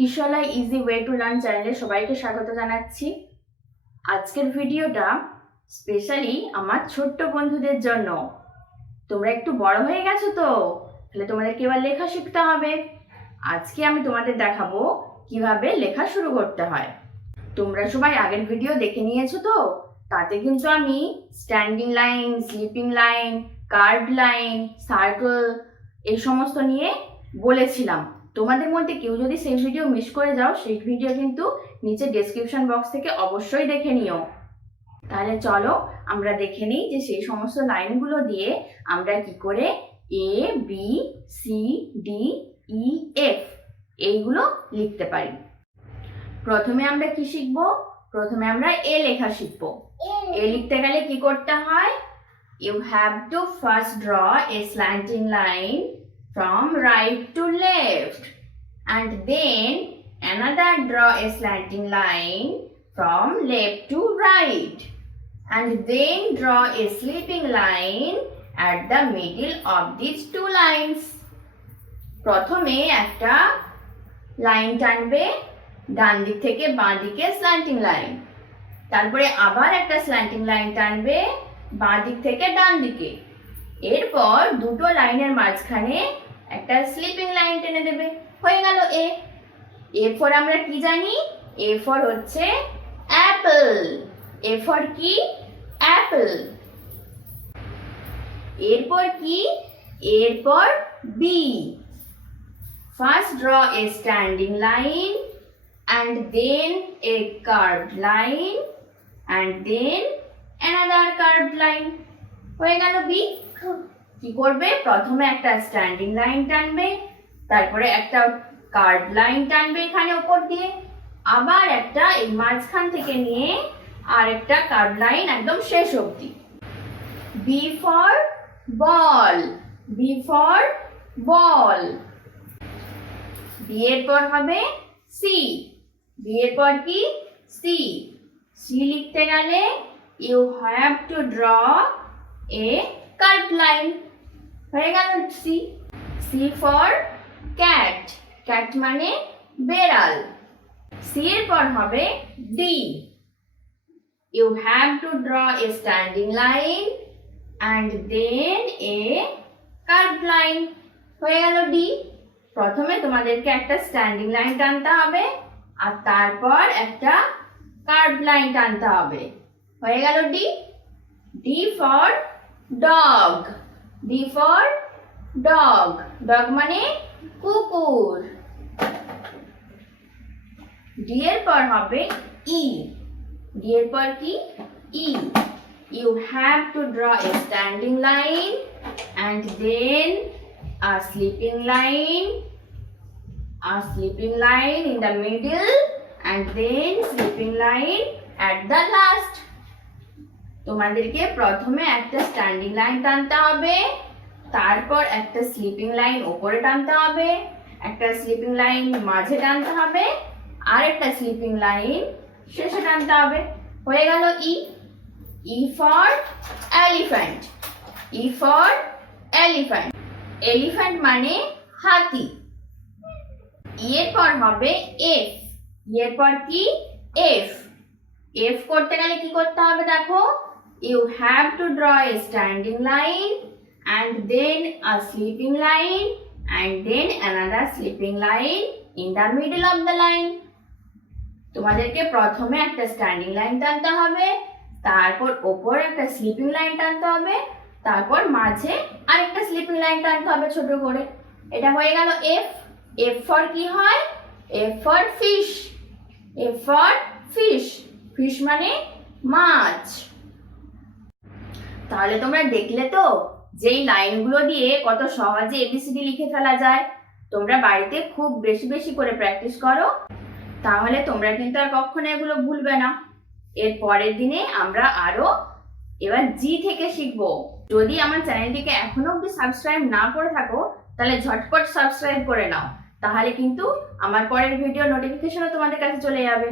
কিশোলা easy way to learn চ্যানেলে সবাইকে স্বাগত জানাচ্ছি। আজকের ভিডিওটা স্পেশালি আমার ছোট্ট বন্ধুদের জন্য। তোমরা একটু বড় হয়ে গেছো তো? তাহলে তোমাদেরকে এবার লেখা শিখতে হবে। আজকে আমি তোমাদের দেখাবো কীভাবে লেখা শুরু করতে হয়। তোমরা সবাই আগের ভিডিও দেখে নিয়েছো তো? তাতে কিন্তু আমি standing line sleeping line curved line circle এই সমস্ত নিয়ে বলেছিলাম। তোমাদের মধ্যে কেউ যদি সেই ভিডিও মিস করে যাও, সেই ভিডিও কিন্তু নিচে ডেসক্রিপশন বক্স থেকে অবশ্যই দেখে নিও। তাহলে চলো, আমরা দেখে নিই যে সেই সমস্ত লাইনগুলো দিয়ে আমরা কি করে A B C D E F এইগুলো লিখতে পারি। প্রথমে আমরা কি শিখব? প্রথমে আমরা এ লেখা শিখব। এ লিখতে গেলে কি করতে হয়? You have to first draw a slanting line from right to left and then another draw a slanting line from left to right and then draw a sleeping line at the middle of these two lines প্রথমে একটা line টানবে ডান দিক থেকে বাঁ দিকে slanting line তারপরে আবার একটা স্ল্যান্টিং লাইন টানবে বাঁ দিক থেকে ডান দিকে এরপর দুটো লাইনের মাঝখানে একটা স্লিপিং লাইন টেনে দেবে। হয়ে গেল এ এ ফর আমরা কি জানি? এ ফর হচ্ছে অ্যাপল এ ফর কি? অ্যাপল এরপর কি? এরপর B first draw a standing line and then a curve line and then another curve line হয়ে গেল বি কি করবে? প্রথমে একটা স্ট্যান্ডিং লাইন টানবে, তারপরে একটা কার্ড লাইন টানবে এখানে উপর দিয়ে। আবার একটা এই মাঝখান থেকে নিয়ে আর একটা কার্ড লাইন একদম শেষ অবধি। B for ball B for ball B এর পর হবে সি বি এর পর কি? সি সি লিখতে গেলে you have to draw a curve line. হয়ে গেল C. C for cat. Cat মানে বেড়াল। সি এর পর হবে D. You have to draw a standing line and then a curve line হয়ে গেল ডি প্রথমে তোমাদেরকে একটা স্ট্যান্ডিং লাইন টানতে হবে আর তারপর একটা কার্ভ লাইন টানতে হবে। হয়ে গেল D D for dog D for dog dog মানে কুকুর. ডি এর পর হবে ই ডি এর পর কি? E you have to draw a standing line and then a sleeping line a sleeping line in the middle and then sleeping line at the last. তোমাদেরকে প্রথমে একটা স্ট্যান্ডিং লাইন টানতে হবে, তারপর একটা স্লিপিং লাইন ওপরে টানতে হবে, একটা স্লিপিং লাইন মাঝে টানতে হবে, আর একটা স্লিপিং লাইন শেষে টানতে হবে। হয়ে গেল E E for elephant E for elephant elephant মানে হাতি। এর পর হবে এফ এর পর কি? এফ এফ করতে গেলে কি করতে হবে দেখো? You have to draw a standing line and then a sleeping line and then another sleeping line in the middle of the line তোমাদেরকে প্রথমে একটা স্ট্যান্ডিং লাইন টানতে হবে, তারপর ওপর একটা স্লিপিং লাইন টানতে হবে, তারপর মাঝে আরেকটা স্লিপিং লাইন টানতে হবে ছোট করে। এটা হয়ে গেল এফ এফ ফর কি হয়? F for fish F for fish fish মানে মাছ। তাহলে তোমরা দেখলে তো যেই লাইনগুলো দিয়ে কত সহজে এবিসিডি লিখে ফেলা যায়। তোমরা বাড়িতে খুব বেশি বেশি করে প্র্যাকটিস করো। তাহলে তোমরা কিন্তু আর কখনো এগুলো ভুলবে না। এর পরের দিনে আমরা আরও এবার জি থেকে শিখব। যদি আমার চ্যানেলটিকে এখনও অব্দি সাবস্ক্রাইব না করে থাকো, তাহলে ঝটপট সাবস্ক্রাইব করে নাও। তাহলে কিন্তু আমার পরের ভিডিও নোটিফিকেশনও তোমাদের কাছে চলে যাবে।